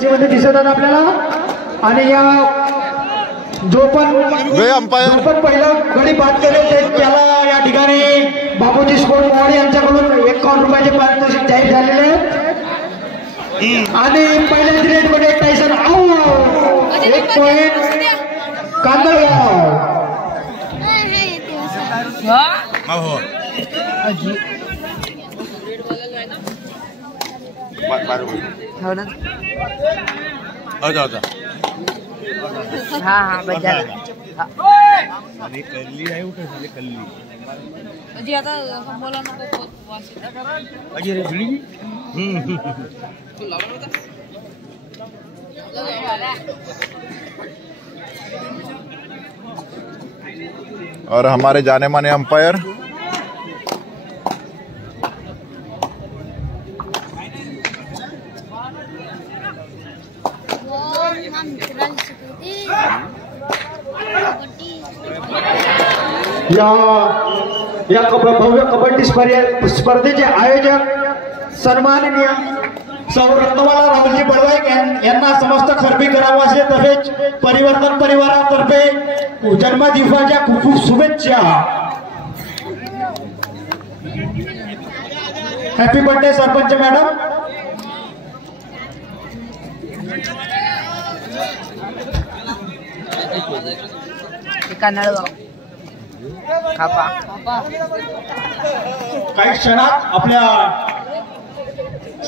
दिसतात आपल्याला। आणि या जो पण पहिला गडी बाद करेल त्याला या ठिकाणी बापूजी स्पोर्ट मोहाडी यांच्याकडून 51 रुपयाचे पारितोषिक जाहीर झालेले आहेत। आणि पहिल्या ग्रेड मध्ये टायसन आऊट 1 पॉइंट कांदळगाव। हाँ बजा कल्ली आहे उठे झाले कल्ली म्हणजे आता बोला नको बहुत वास अजी रे भिड़ी और हमारे जाने माने अंपायर या भव्य कबड्डी स्पर्धेचे आयोजक सन्माननीय सौ रत्नमाला राहुलजी बडवाईक यांना समस्त खरबी ग्रामवासी तसेच परिवर्तन परिवारातर्फे जन्मदिवसाच्या खूप खूप शुभेच्छा। Happy birthday sarpanch madam. Kandalgaon खापा काही क्षणात आपल्या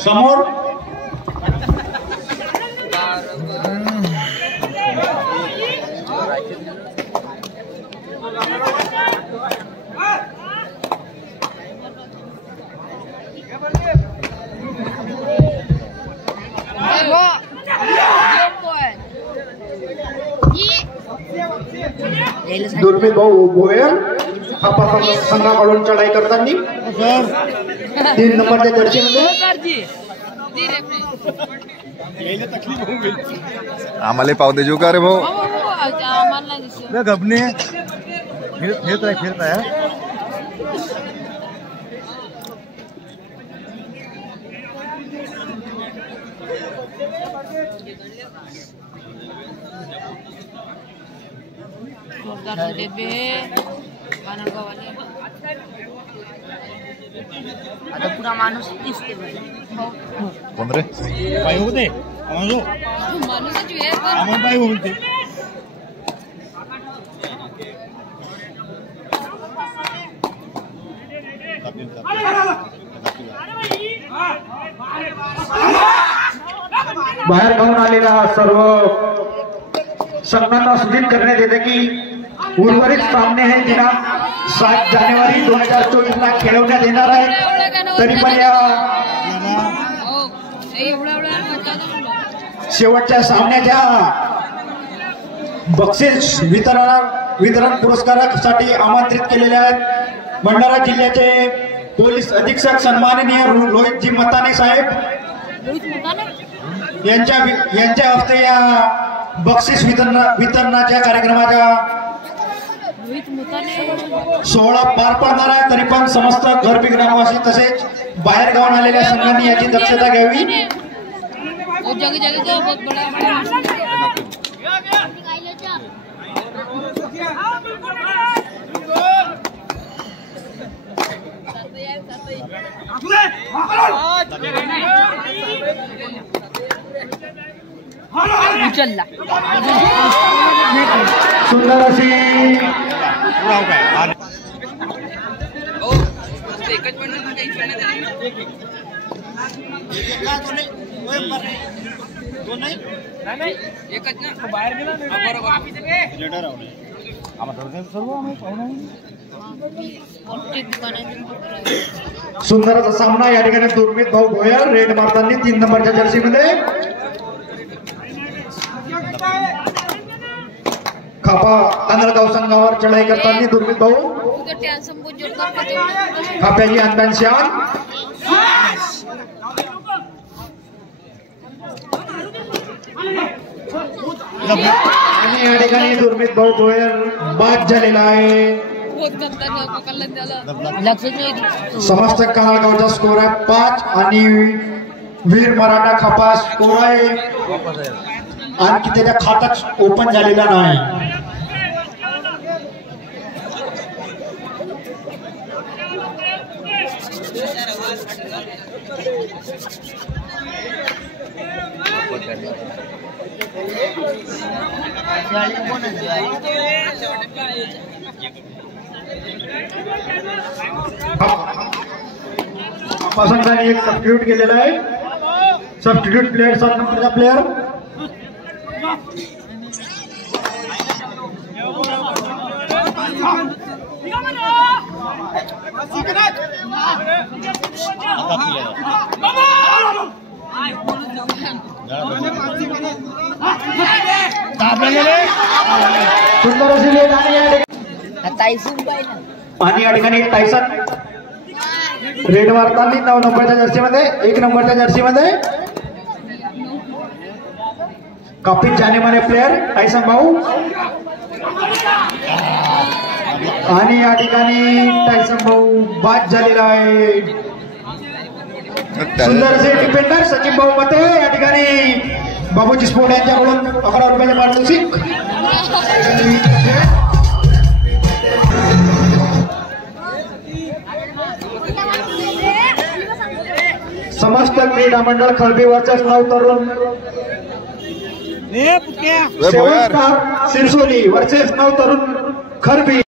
समोर दुर्मिळ भाऊ भोयर संघाकडून चढाई करताना 3 नंबरच्या जर्सीमध्ये आम्हाला पाव दे जो का रे भाऊ गबने खेळताय आता पुरा माणूस दिसते कोण रे पाय होते माणूस पाय होते बाहेर गावून आलेला सर्व संघांना सूचित करण्यात येते की उर्वरित सामने हे दिनांक 7 जानेवारी 2024 ला खेळवण्यात येणार आहे। तरी पण या शेवटच्या सामन्याच्या बक्षीस वितरण पुरस्कारासाठी आमंत्रित केलेले आहेत भंडारा जिल्ह्याचे पोलीस अधीक्षक सन्माननीय रोहितजी मताने साहेब यांच्या हस्ते या बक्षीस वितरणाच्या कार्यक्रमाच्या सोहळा पार पडणार आहे। तरी पण समस्त गरबी ग्रामवासी तसेच बाहेर गावून आलेल्या संघांनी याची दक्षता घ्यावी। सुंदर अशी सुंदर असा सामना या ठिकाणी दुर्मित भाऊ भोयर रेड मारताना 3 नंबरच्या जर्सीमध्ये खापा कांदळगाव संघावर चढाई करताना दुर्मित भाऊ खाप्याची अंदान श्याम आणि या ठिकाणी दुर्मित भाऊ भोयर बाद झालेला आहे। समस्त कांदळगावचा स्कोर आहे 5 आणि वीर मराठा खापा स्कोर आहे आणखी त्याच्या खाताच ओपन झालेला नाही. पसंताने एक सबस्टिट्यूट केलेला आहे. सबस्टिट्यूट प्लेयर 7 नंबरचा प्लेयर सुंदर अशी लेट आणि या ठिकाणी टायसन रेड मारताना 9 नंबरच्या जर्सीमध्ये 1 नंबरच्या जर्सीमध्ये काफी जानेमाने प्लेयर टायसन भाऊ. आणि या ठिकाणी टायसन भाऊ बाद झालेला आहे. सुंदर असे डिफेंडर सचिन भाऊ मते या ठिकाणी बाबूजी स्पोर्ट यांच्याकडून 11 रुपयाचे पारितोषिक. समस्त क्रीडा मंडळ खळबी वर्चस्व नाव तरुण सिरसोली वर्सेस नाव तरुण खळबी.